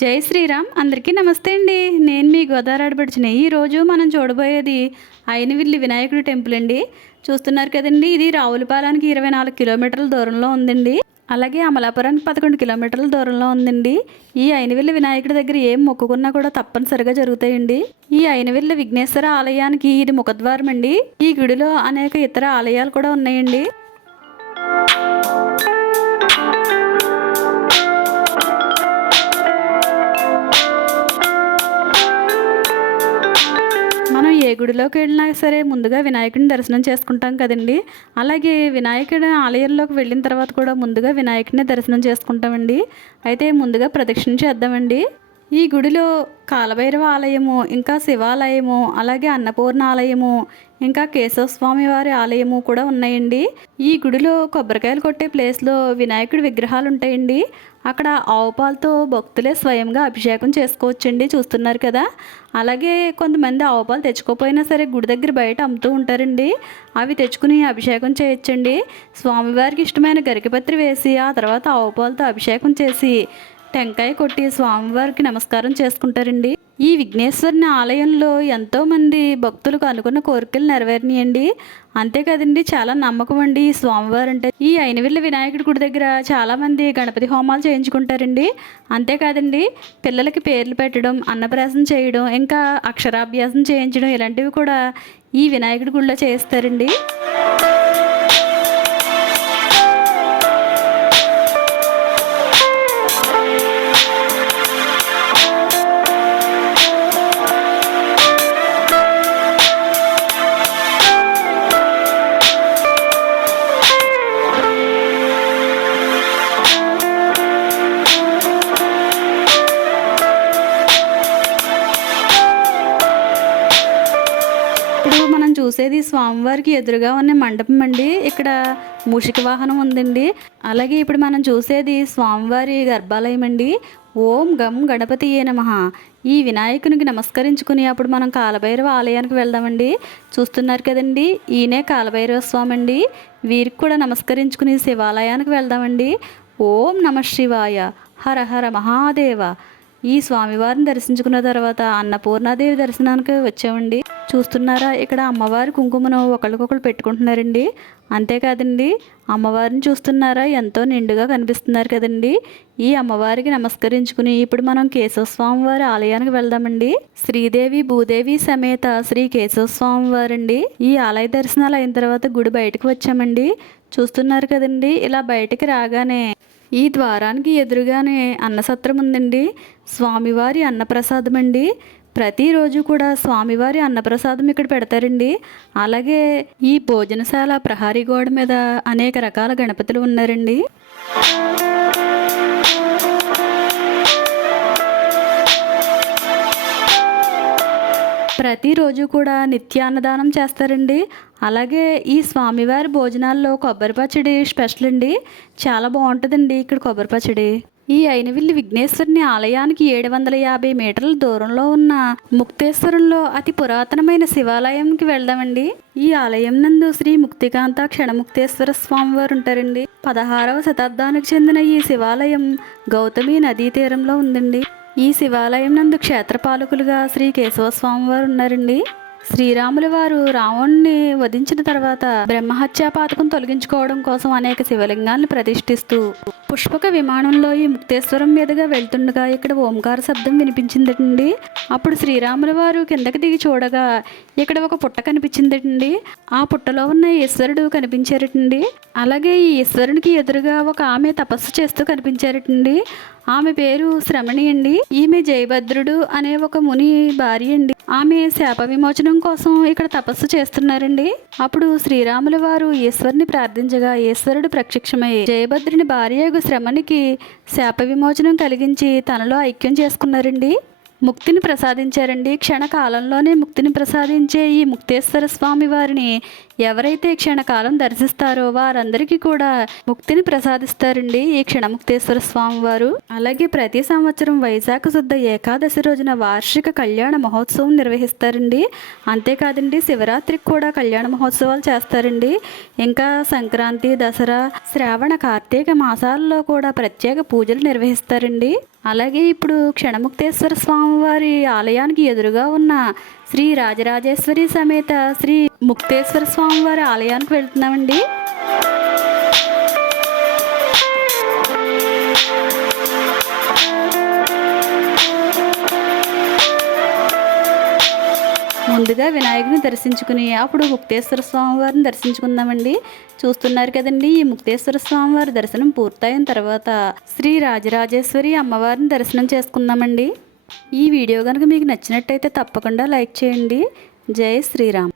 జై శ్రీరామ్. అందరికీ నమస్తే అండి. నేను మీ గోదావరి ఆడపడిచిన ఈరోజు మనం చూడబోయేది అయినవిల్లి వినాయకుడి టెంపుల్ అండి. చూస్తున్నారు కదండి, ఇది రావులపాలెనికి 24 కిలోమీటర్ల దూరంలో ఉందండి. అలాగే అమలాపురానికి 11 కిలోమీటర్ల దూరంలో ఉందండి. ఈ అయినవిల్లి వినాయకుడి దగ్గర ఏం మొక్కుకున్నా కూడా తప్పనిసరిగా జరుగుతాయండి. ఈ అయినవిల్లి విఘ్నేశ్వర ఆలయానికి ఇది ముఖద్వారం అండి. ఈ గుడిలో అనేక ఇతర ఆలయాలు కూడా ఉన్నాయండి. మనం ఏ గుడిలోకి వెళ్ళినా సరే ముందుగా వినాయకుడిని దర్శనం చేసుకుంటాం కదండి. అలాగే వినాయకుడి ఆలయంలోకి వెళ్ళిన తర్వాత కూడా ముందుగా వినాయకుడిని దర్శనం చేసుకుంటామండి. అయితే ముందుగా ప్రదక్షిణ చేద్దామండి. ఈ గుడిలో కాలభైరవ ఆలయము, ఇంకా శివాలయము, అలాగే అన్నపూర్ణ ఆలయము, ఇంకా కేశవస్వామి వారి ఆలయము కూడా ఉన్నాయండి. ఈ గుడిలో కొబ్బరికాయలు కొట్టే ప్లేస్లో వినాయకుడి విగ్రహాలు ఉంటాయండి. అక్కడ ఆవు పాలతో భక్తులే స్వయంగా అభిషేకం చేసుకోవచ్చండి. చూస్తున్నారు కదా. అలాగే కొంతమంది ఆవు పాలు తెచ్చుకోపోయినా సరే గుడి దగ్గర బయట అమ్ముతూ ఉంటారండి. అవి తెచ్చుకుని అభిషేకం చేయొచ్చండి. స్వామివారికి ఇష్టమైన గరికపత్రి వేసి ఆ తర్వాత ఆవు పాలతో అభిషేకం చేసి టెంకాయ కొట్టి స్వామివారికి నమస్కారం చేసుకుంటారండి. ఈ విఘ్నేశ్వరుని ఆలయంలో ఎంతోమంది భక్తులకు అనుకున్న కోరికలు నెరవేరినాయండి. అంతేకాదండి, చాలా నమ్మకం అండి ఈ స్వామివారు అంటే. ఈ అయినవిల్లి వినాయకుడి గుడి దగ్గర చాలామంది గణపతి హోమాలు చేయించుకుంటారండి. అంతేకాదండి, పిల్లలకి పేర్లు పెట్టడం, అన్నప్రాసన చేయడం, ఇంకా అక్షరాభ్యాసం చేయించడం ఇలాంటివి కూడా ఈ వినాయకుడి గుడిలో చేస్తారండి. ఇప్పుడు మనం చూసేది స్వామివారికి ఎదురుగా ఉన్న మండపం అండి. ఇక్కడ మూషిక వాహనం ఉందండి. అలాగే ఇప్పుడు మనం చూసేది స్వామివారి గర్భాలయం అండి. ఓం గం గణపతియే నమః. ఈ వినాయకునికి నమస్కరించుకుని అప్పుడు మనం కాలభైరవ ఆలయానికి వెళ్దామండి. చూస్తున్నారు కదండి, ఈయనే కాలభైరవ స్వామి అండి. వీరికి కూడా నమస్కరించుకుని శివాలయానికి వెళ్దామండి. ఓం నమః శివాయ, హర హర మహాదేవ. ఈ స్వామివారిని దర్శించుకున్న తర్వాత అన్నపూర్ణాదేవి దర్శనానికి వచ్చామండి. చూస్తున్నారా, ఇక్కడ అమ్మవారి కుంకుమను ఒకరికొకరు పెట్టుకుంటున్నారండి. అంతేకాదండి, అమ్మవారిని చూస్తున్నారా, ఎంతో నిండుగా కనిపిస్తున్నారు కదండి. ఈ అమ్మవారికి నమస్కరించుకుని ఇప్పుడు మనం కేశవస్వామి వారి ఆలయానికి వెళ్దామండి. శ్రీదేవి భూదేవి సమేత శ్రీ కేశవస్వామి వారండి. ఈ ఆలయ దర్శనాలు అయిన తర్వాత గుడి బయటకు వచ్చామండి. చూస్తున్నారు కదండి, ఇలా బయటికి రాగానే ఈ ద్వారానికి ఎదురుగానే అన్నసత్రం ఉందండి. స్వామివారి అన్నప్రసాదం అండి. ప్రతిరోజు కూడా స్వామివారి అన్నప్రసాదం ఇక్కడ పెడతారండి. అలాగే ఈ భోజనశాల ప్రహారీ గోడ మీద అనేక రకాల గణపతులు ఉన్నారండి. ప్రతిరోజు కూడా నిత్యాన్నదానం చేస్తారండి. అలాగే ఈ స్వామివారి భోజనాల్లో కొబ్బరి పచ్చడి స్పెషల్ అండి. చాలా బాగుంటుందండి ఇక్కడ కొబ్బరి పచ్చడి. ఈ అయినవిల్లి విఘ్నేశ్వరుని ఆలయానికి 750 మీటర్ల దూరంలో ఉన్న ముక్తేశ్వరంలో అతి పురాతనమైన శివాలయంకి వెళ్దామండి. ఈ ఆలయం నందు శ్రీ ముక్తికాంత క్షణముక్తేశ్వర స్వామి వారు ఉంటారండి. 16వ శతాబ్దానికి చెందిన ఈ శివాలయం గౌతమి నదీ తీరంలో ఉందండి. ఈ శివాలయం నందు క్షేత్రపాలకులుగా శ్రీ కేశవస్వామి వారు ఉన్నారండి. శ్రీరాముల వారు రావణుని వధించిన తర్వాత బ్రహ్మహత్యా పాతకం తొలగించుకోవడం కోసం అనేక శివలింగాలను ప్రతిష్ఠిస్తూ పుష్పక విమానంలో ఈ ముక్తేశ్వరం మీదుగా వెళ్తుండగా ఇక్కడ ఓంకార శబ్దం వినిపించిందటండి. అప్పుడు శ్రీరాముల వారు కిందకి దిగి చూడగా ఇక్కడ ఒక పుట్ట కనిపించిందటండి. ఆ పుట్టలో ఉన్న ఈశ్వరుడు కనిపించారటండి. అలాగే ఈ ఈశ్వరునికి ఎదురుగా ఒక ఆమె తపస్సు చేస్తూ కనిపించారటండి. ఆమె పేరు శ్రమణి అండి. ఈమె జయభద్రుడు అనే ఒక ముని భార్య అండి. ఆమె శాప విమోచనం కోసం ఇక్కడ తపస్సు చేస్తున్నారండి. అప్పుడు శ్రీరాముల వారు ఈశ్వరుని ప్రార్థించగా ఈశ్వరుడు ప్రత్యక్షమై జయభద్రుని భార్య శ్రమణికి శాప విమోచనం కలిగించి తనలో ఐక్యం చేసుకున్నారండి. ముక్తిని ప్రసాదించారండి. క్షణకాలంలోనే ముక్తిని ప్రసాదించే ఈ ముక్తేశ్వర స్వామి వారిని ఎవరైతే క్షణకాలం దర్శిస్తారో వారందరికీ కూడా ముక్తిని ప్రసాదిస్తారండి ఈ క్షణముక్తేశ్వర స్వామి వారు. అలాగే ప్రతి సంవత్సరం వైశాఖ శుద్ధ ఏకాదశి రోజున వార్షిక కళ్యాణ మహోత్సవం నిర్వహిస్తారండి. అంతేకాదండి, శివరాత్రికి కూడా కళ్యాణ మహోత్సవాలు చేస్తారండి. ఇంకా సంక్రాంతి, దసరా, శ్రావణ, కార్తీక మాసాల్లో కూడా ప్రత్యేక పూజలు నిర్వహిస్తారండి. అలాగే ఇప్పుడు క్షణముక్తేశ్వర స్వామివారి ఆలయానికి ఎదురుగా ఉన్న శ్రీ రాజరాజేశ్వరి సమేత శ్రీ ముక్తేశ్వర స్వామివారి ఆలయానికి వెళ్తున్నామండి. ముందుగా వినాయకుని దర్శించుకుని అప్పుడు ముక్తేశ్వర స్వామివారిని దర్శించుకుందామండి. చూస్తున్నారు కదండి, ఈ ముక్తేశ్వర స్వామివారి దర్శనం పూర్తయిన తర్వాత శ్రీ రాజరాజేశ్వరి అమ్మవారిని దర్శనం చేసుకుందామండి. ఈ వీడియో కనుక మీకు నచ్చినట్టయితే తప్పకుండా లైక్ చేయండి. జై శ్రీరామ్.